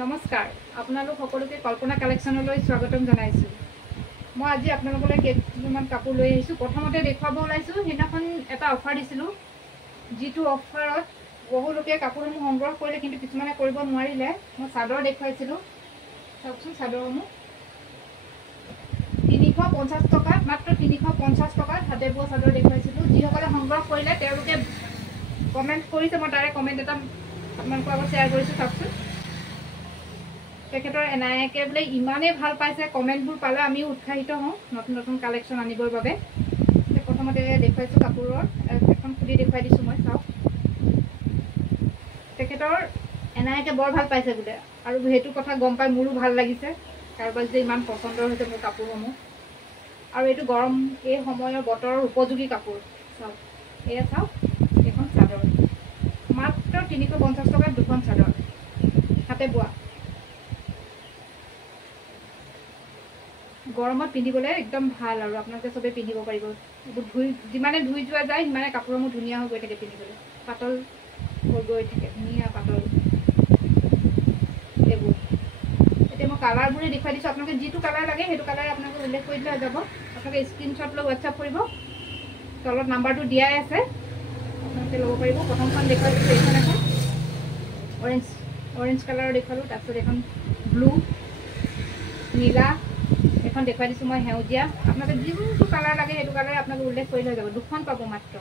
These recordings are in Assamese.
নমস্কাৰ আপোনালোক সকলোকে কল্পনা কালেকশ্যনলৈ স্বাগতম জনাইছোঁ। মই আজি আপোনালোকলৈ কেইটামান কাপোৰ লৈ আহিছোঁ। প্ৰথমতে দেখুৱাব ওলাইছোঁ, সেইদিনাখন এটা অফাৰ দিছিলোঁ, যিটো অফাৰত বহু লোকে কাপোৰসমূহ সংগ্ৰহ কৰিলে, কিন্তু কিছুমানে কৰিব নোৱাৰিলে। মই চাদৰ দেখুৱাইছিলোঁ, চাওকচোন চাদৰসমূহ 350 টকাত, মাত্ৰ 350 টকাত হাতে বোৱা চাদৰ দেখুৱাইছিলোঁ। যিসকলে সংগ্ৰহ কৰিলে তেওঁলোকে কমেণ্ট কৰিছে, মই তাৰে কমেণ্ট এটা আপোনালোকৰ আগত শ্বেয়াৰ কৰিছোঁ। চাওকচোন, তেখেতৰ এনায়েকে বোলে ইমানেই ভাল পাইছে, কমেণ্টবোৰ পালে আমিও উৎসাহিত হওঁ নতুন নতুন কালেকশ্যন আনিবৰ বাবে। প্ৰথমতে দেখুৱাইছোঁ কাপোৰৰ এখন খুলি দেখুৱাই দিছোঁ মই। চাওক, তেখেতৰ এনায়েকে বৰ ভাল পাইছে বোলে, আৰু সেইটো কথা গম পাই মোৰো ভাল লাগিছে, কাৰোবাৰ যে ইমান পচন্দৰ হৈছে মোৰ কাপোৰসমূহ। আৰু এইটো গৰম এই সময়ৰ বতৰৰ উপযোগী কাপোৰ। চাওক, এয়া চাওক, এইখন চাদৰ মাত্ৰ 350 টকাত দুখন চাদৰ হাতে বোৱা। গৰমত পিন্ধিবলৈ একদম ভাল, আৰু আপোনালোকে চবেই পিন্ধিব পাৰিব। এইবোৰ যিমানে ধুই যোৱা যায় সিমানে কাপোৰসমূহ ধুনীয়া হৈ গৈ থাকে পিন্ধিবলৈ, পাতল হৈ গৈ থাকে, ধুনীয়া পাতল। এইবোৰ এতিয়া মই কালাৰবোৰে দেখুৱাই দিছোঁ। আপোনালোকে যিটো কালাৰ লাগে সেইটো কালাৰ আপোনালোকে উল্লেখ কৰি দিলে হৈ যাব। আপোনালোকে স্ক্ৰীনশ্বট লৈ হোৱাটছআপ কৰিব, তলত নাম্বাৰটো দিয়াই আছে, আপোনালোকে ল'ব পাৰিব। প্ৰথমখন দেখুৱাই দিছোঁ, এইখন এখন অৰেঞ্জ কালাৰৰ দেখুৱালোঁ, তাৰপিছত এখন ব্লু, নীলা, এখন দেখুৱাই দিছোঁ মই সেউজীয়া। আপোনালোকে যিটো কালাৰ লাগে সেইটো কালাৰ আপোনালোকে উল্লেখ কৰি লৈ যাব। দুখন পাব, মাত্ৰ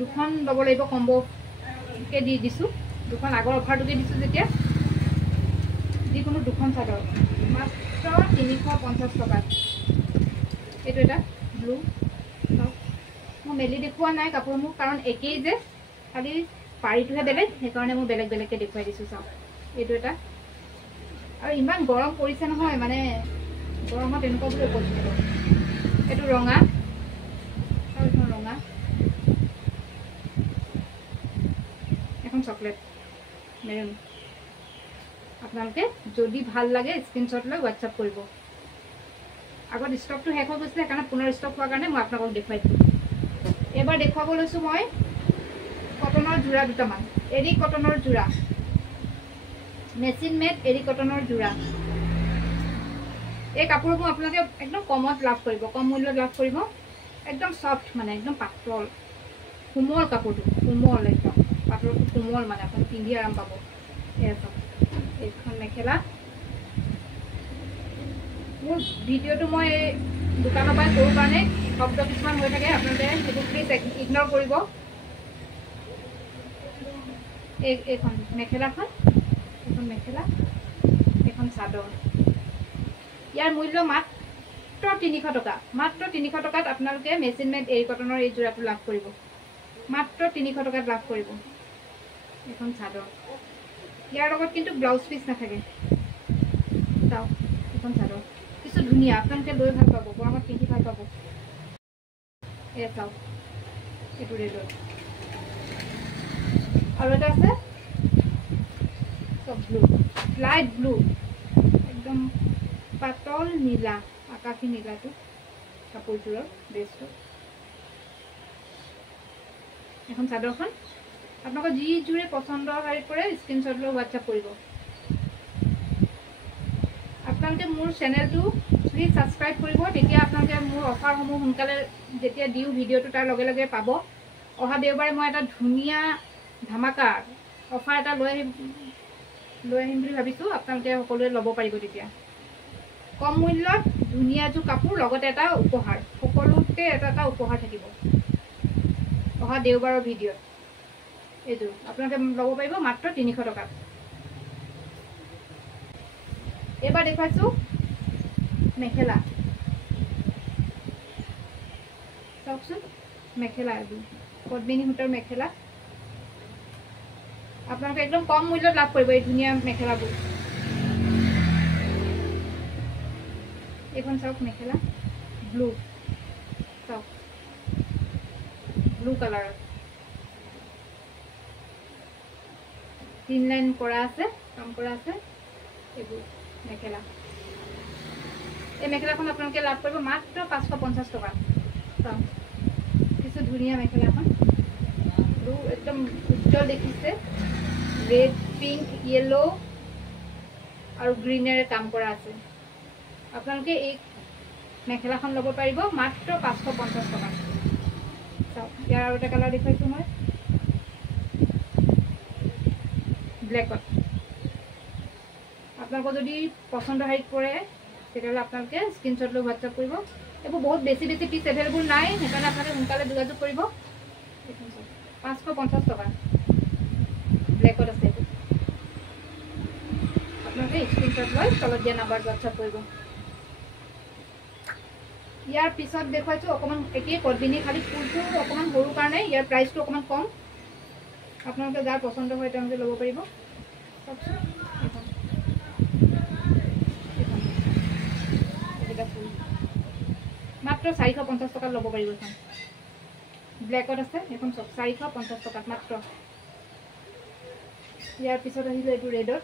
দুখন ল'ব লাগিব। কম্ব'কে দি দিছোঁ, দুখন আগৰ অফাৰটোকে দিছোঁ যেতিয়া, যিকোনো দুখন চাদৰ মাত্ৰ 350 টকাত। এইটো এটা ব্লু, মই মেলি দেখুওৱা নাই কাপোৰসমূহ, কাৰণ একেই যে, খালি পাৰিটোহে বেলেগ, সেইকাৰণে মই বেলেগ বেলেগকৈ দেখুৱাই দিছোঁ। চাওক, এইটো এটা, আৰু ইমান গৰম পৰিছে নহয়, মানে গৰমত এনেকুৱা বুলি উপস্থিত। এইটো ৰঙা, আৰু এইখন ৰঙা, এখন চকলেট মেৰুন। আপোনালোকে যদি ভাল লাগে স্ক্ৰীনশ্বট লৈ হোৱাটছআপ কৰিব। আগত ষ্টকটো শেষ হৈ গৈছিলে, সেইকাৰণে পুনৰ ষ্টক হোৱাৰ কাৰণে মই আপোনালোকক দেখুৱাই দিছোঁ। এইবাৰ দেখুৱাব লৈছোঁ মই কটনৰ যোৰা দুটামান, এৰী কটনৰ যোৰা, মেচিন মেড এৰী কটনৰ যোৰা। এই কাপোৰবোৰ আপোনালোকে একদম কমত লাভ কৰিব, কম মূল্যত লাভ কৰিব। একদম চফ্ট, মানে একদম পাতল কোমল কাপোৰটো, কোমল একদম পাতলটো কোমল, মানে আপুনি পিন্ধি আৰাম পাব। এয়া চাওক, এইখন মেখেলা। মোৰ ভিডিঅ'টো মই দোকানৰ পৰাই কৰোঁ কাৰণে শব্দ কিছুমান হৈ থাকে, আপোনালোকে সেইটো প্লিজ ইগন'ৰ কৰিব। এইখন মেখেলাখন, এইখন মেখেলা, এইখন চাদৰ। ইয়াৰ মূল্য মাত্ৰ 300 টকা, মাত্ৰ 300 টকাত আপোনালোকে মেচিন মেড এৰী কটনৰ এই যোৰাটো লাভ কৰিব, মাত্ৰ 300 টকাত লাভ কৰিব। এইখন চাদৰ, ইয়াৰ লগত কিন্তু ব্লাউজ পিচ নাথাকে। চাওক, এইখন চাদৰ কিছু ধুনীয়া, আপোনালোকে লৈ ভাল পাব, গৰমত পিন্ধি ভাল পাব। এয়া চাওক, এইটো ৰেডৰ, আৰু এটা আছে চব ব্লু, লাইট ব্লু, একদম পাতল নীলা, আকাশী নীলাটো কাপোৰযোৰৰ ড্ৰেছটো। এখন চাদৰখন আপোনালোকৰ যিযোৰে পচন্দ হয় কৰে স্ক্ৰীনশ্বট লৈ হোৱাটছআপ কৰিব। আপোনালোকে মোৰ চেনেলটো প্লিজ ছাবস্ক্ৰাইব কৰিব, তেতিয়া আপোনালোকে মোৰ অফাৰসমূহ সোনকালে যেতিয়া দিওঁ ভিডিঅ'টো তাৰ লগে লগে পাব। অহা দেওবাৰে মই এটা ধুনীয়া ধামাকা অফাৰ এটা লৈ আহিম বুলি ভাবিছোঁ, আপোনালোকে সকলোৱে ল'ব পাৰিব। তেতিয়া কম মূল্যত ধুনীয়া এযোৰ কাপোৰ, লগতে এটা উপহাৰ, সকলোতে এটা এটা উপহাৰ থাকিব। অহা দেওবাৰৰ ভিডিঅ'ত এইযোৰ আপোনালোকে ল'ব পাৰিব মাত্ৰ 300 টকাত। এইবাৰ দেখুৱাইছোঁ মেখেলা, চাওকচোন মেখেলা, এইবোৰ পদ্মিনী সূতাৰ মেখেলা। আপোনালোকে একদম কম মূল্যত লাভ কৰিব এই ধুনীয়া মেখেলাবোৰ। এইখন চাওক মেখেলা, ব্লু, চাওক ব্লু কালাৰত 3 লাইন কৰা আছে, কাম কৰা আছে। এইবোৰ মেখেলা, এই মেখেলাখন আপোনালোকে লাভ কৰিব মাত্ৰ 550 টকা। চাওক, কিছু ধুনীয়া মেখেলাখন, ব্লু একদম উজ্জ্বল দেখিছে, ৰেড, পিংক, য়েলো, আৰু গ্ৰীনেৰে কাম কৰা আছে। আপোনালোকে এই মেখেলাখন ল'ব পাৰিব মাত্ৰ 550 টকা। চাওক ইয়াৰ আৰু এটা কালাৰ দেখুৱাইছোঁ মই ব্লেকত। আপোনালোকৰ যদি পচন্দ হেৰিত পৰে তেতিয়াহ'লে আপোনালোকে স্ক্ৰীনশ্বট লৈ হোৱাটছআপ কৰিব। এইবোৰ বহুত বেছি পিচ এভেইলেবল নাই, সেইকাৰণে আপোনালোকে সোনকালে যোগাযোগ কৰিব। 550 টকা ব্লেকত আছে এইটো। আপোনালোকে স্ক্ৰীনশ্বট লৈ তলত দিয়া নাম্বাৰত হোৱাটছআপ কৰিব। ইয়াৰ পিছত দেখুৱাইছোঁ অকণমান একেই কলবিনী, খালি ফুলটো অকণমান সৰু কাৰণে ইয়াৰ প্ৰাইচটো অকণমান কম। আপোনালোকে যাৰ পচন্দ হয় তেওঁলোকে ল'ব পাৰিব। মাত্ৰ 450 টকাত ল'ব পাৰিব এখন। ব্লেকত আছে এখন চব 450 টকাত মাত্ৰ। ইয়াৰ পিছত আহিলোঁ এইটো ৰেডত।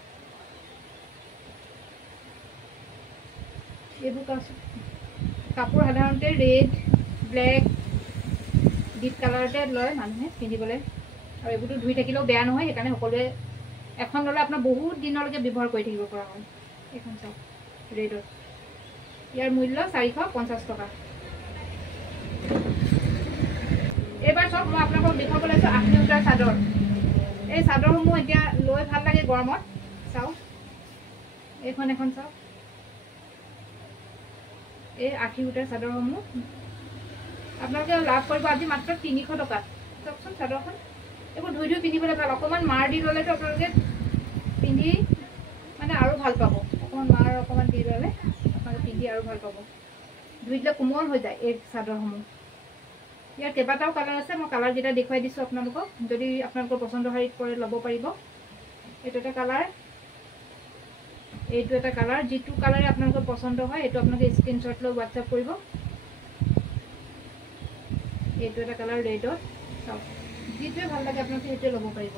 এইবোৰ কাপোৰ সাধাৰণতে ৰেড, ব্লেক, ডিপ কালাৰতে লয় মানুহে পিন্ধিবলৈ, আৰু এইবোৰতো ধুই থাকিলেও বেয়া নহয়, সেইকাৰণে সকলোৱে এখন ল'লে আপোনাৰ বহুত দিনলৈকে ব্যৱহাৰ কৰি থাকিব পৰা হয়। এইখন চাওক ৰেডত, ইয়াৰ মূল্য 450 টকা। এইবাৰ চাওক মই আপোনালোকক দেখুৱাব লৈছোঁ 8 সূতাৰ চাদৰ। এই চাদৰসমূহ এতিয়া লৈ ভাল লাগে গৰমত। চাওক এইখন এখন চাওক, এই 8 সূতাৰ চাদৰসমূহ আপোনালোকে লাভ কৰিব আজি মাত্ৰ 300 টকাত। চাওকচোন চাদৰখন, এইবোৰ ধুই পিন্ধিবলৈ ভাল। অকণমান মাৰ দি ল'লেতো আপোনালোকে পিন্ধি মানে আৰু ভাল পাব। অকণমান মাৰ অকণমান দি ল'লে আপোনালোকে পিন্ধি আৰু ভাল পাব। ধুই দিলে কোমল হৈ যায় এই চাদৰসমূহ। ইয়াৰ কেইবাটাও কালাৰ আছে, মই কালাৰকেইটা দেখুৱাই দিছোঁ আপোনালোকক। যদি আপোনালোকৰ পচন্দ হেৰিত পৰে ল'ব পাৰিব। এইটো এটা কালাৰ, এইটো এটা কালাৰ। যিটো কালাৰে আপোনালোকৰ পচন্দ হয় এইটো আপোনালোকে স্ক্ৰীনশ্বট লৈ হোৱাটছআপ কৰিব। এইটো এটা কালাৰ ৰেডত, চাওক যিটোৱে ভাল লাগে আপোনালোকে সেইটোৱে ল'ব পাৰিব।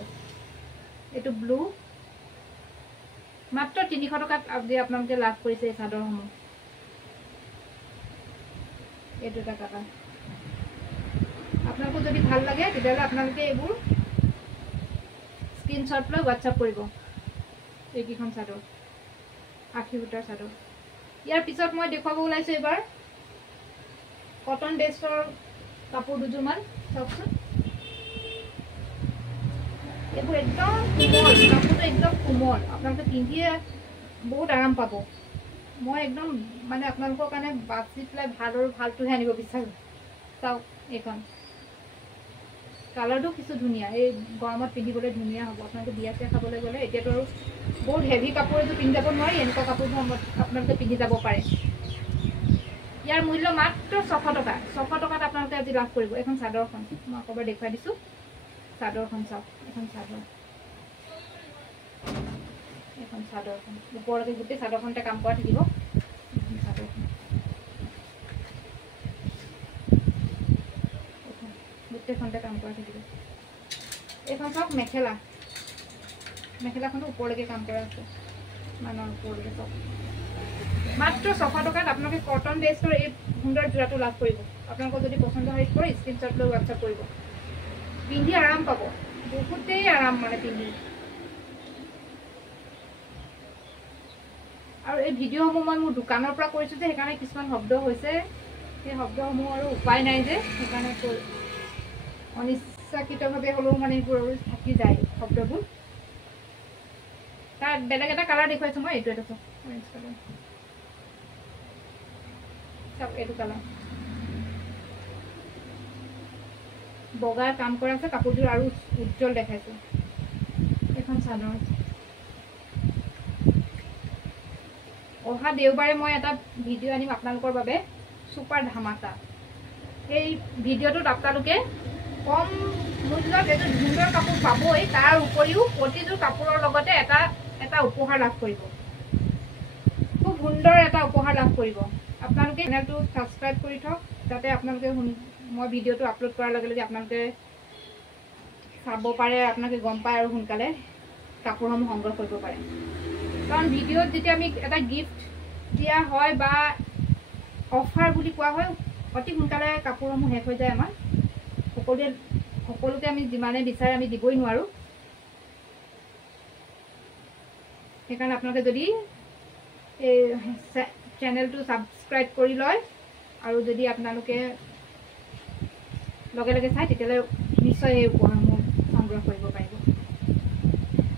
এইটো ব্লু, মাত্ৰ 300 টকাত আজি আপোনালোকে লাভ কৰিছে এই চাদৰসমূহ। এইটো এটা কালাৰ। আপোনালোকৰ যদি ভাল লাগে তেতিয়াহ'লে আপোনালোকে এইবোৰ স্ক্ৰীনশ্বট লৈ হোৱাটছআপ কৰিব। এইকেইখন চাদৰ 8 সূতাৰ চাদৰ। ইয়াৰ পিছত মই দেখুৱাব ওলাইছোঁ এইবাৰ কটন বেষ্টৰ কাপোৰ দুযোৰমান। চাওকচোন এইবোৰ একদম কোমল, কাপোৰটো একদম কোমল, আপোনালোকে পিন্ধিয়ে বহুত আৰাম পাব। মই একদম মানে আপোনালোকৰ কাৰণে বাছি পেলাই ভালটোহে আনিব বিচাৰোঁ। চাওক এইখন কালাৰটো কিছু ধুনীয়া, এই গৰমত পিন্ধিবলৈ ধুনীয়া হ'ব। আপোনালোকে বিয়া চিয়া খাবলৈ গ'লে এতিয়াতো আৰু বহুত হেভি কাপোৰ এযোৰ পিন্ধি যাব নোৱাৰি, এনেকুৱা কাপোৰবোৰ আপোনালোকে পিন্ধি যাব পাৰে। ইয়াৰ মূল্য মাত্ৰ 600 টকা। 600 টকাত আপোনালোকে আজি লাভ কৰিব। এখন চাদৰখন মই আকৌ এবাৰ দেখুৱাই দিছোঁ। চাদৰখন চাওক, এখন চাদৰ, এখন চাদৰখন ওপৰলৈকে গোটেই চাদৰখনতে কাম কৰা থাকিব। চাদৰখন গোটেইখনতে কাম কৰা থাকিব। এইখন চাওক মেখেলা, মেখেলাখনো ওপৰলৈকে কাম কৰা আছে, মানৰ ওপৰলৈকে চাওক। মাত্ৰ 600 টকাত আপোনালোকে কটন বেষ্টৰ এই সুন্দৰ যোৰাটো লাভ কৰিব। আপোনালোকৰ যদি পচন্দ হয় কৰে স্ক্ৰীনশ্বট লৈ হোৱাটছআপ কৰিব। পিন্ধি আৰাম পাব, বহুতেই আৰাম মানে পিন্ধি। আৰু এই ভিডিঅ'সমূহ মই মোৰ দোকানৰ পৰা কৰিছোঁ যে সেইকাৰণে কিছুমান শব্দ হৈছে, সেই শব্দসমূহ আৰু উপায় নাই যে সেইকাৰণে অনিচ্ছাকৃতভাৱে হ'লেও মানে এইবোৰ আৰু থাকি যায় শব্দবোৰ। তাৰ বেলেগ এটা কালাৰ দেখুৱাইছোঁ মই, এইটো এটা চাওক অৰেঞ্জ কালাৰ। চাওক এইটো কালাৰ বগাৰ কাম কৰা আছে, কাপোৰযোৰ আৰু উজ্জ্বল দেখাইছোঁ। এখন চাদৰ। অহা দেওবাৰে মই এটা ভিডিঅ' আনিম আপোনালোকৰ বাবে, ছুপাৰ ধামাকা। সেই ভিডিঅ'টোত আপোনালোকে কম মূল্যত এযোৰ সুন্দৰ কাপোৰ পাবই, তাৰ উপৰিও প্ৰতিযোৰ কাপোৰৰ লগতে এটা উপহাৰ লাভ কৰিব। খুব সুন্দৰ এটা উপহাৰ লাভ কৰিব। আপোনালোকে চেনেলটো ছাবস্ক্ৰাইব কৰি থওক, যাতে আপোনালোকে মই ভিডিঅ'টো আপলোড কৰাৰ লগে লগে আপোনালোকে চাব পাৰে, আপোনালোকে গম পায় আৰু সোনকালে কাপোৰসমূহ সংগ্ৰহ কৰিব পাৰে। কাৰণ ভিডিঅ'ত যেতিয়া আমি এটা গিফ্ট দিয়া হয় বা অফাৰ বুলি কোৱা হয়, অতি সোনকালে কাপোৰসমূহ শেষ হৈ যায় আমাৰ। সকলোকে আমি যিমানে বিচাৰে আমি দিবই নোৱাৰোঁ। সেইকাৰণে আপোনালোকে যদি এই চেনেলটো ছাবস্ক্ৰাইব কৰি লয় আৰু যদি আপোনালোকে লগে লগে চাই তেতিয়াহ'লে নিশ্চয় এই উপহাৰসমূহ সংগ্ৰহ কৰিব পাৰিব।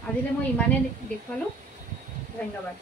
আজিলৈ মই ইমানেই দেখুৱালোঁ। ধন্যবাদ।